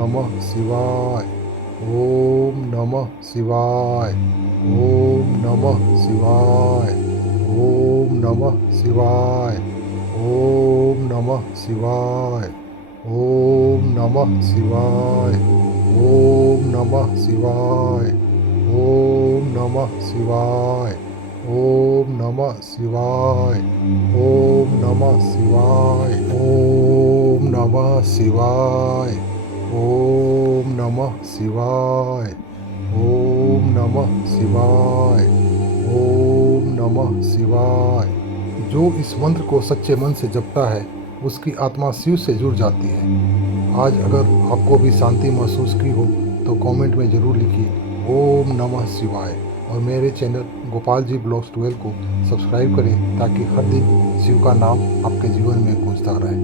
नमः शिवाय। ओम नमः शिवाय। ओम नमः शिवाय। ओम नमः शिवाय। ओम नमः शिवाय। ओम नमः शिवाय। ओम नमः शिवाय। ओम नमः शिवाय। ओम नमः शिवाय। ओम नमः शिवाय। ओम नमः शिवाय। ओम नमः शिवाय। ओम नमः शिवाय। ओम नमः शिवाय। जो इस मंत्र को सच्चे मन से जपता है उसकी आत्मा शिव से जुड़ जाती है। आज अगर आपको भी शांति महसूस की हो तो कमेंट में ज़रूर लिखिए ओम नमः शिवाय और मेरे चैनल गोपाल जी ब्लॉग्स 12 को सब्सक्राइब करें ताकि हर दिन शिव का नाम आपके जीवन में गूंजता रहे।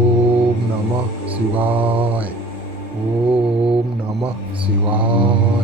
ओम नमः शिवाय। ओम नमः शिवाय।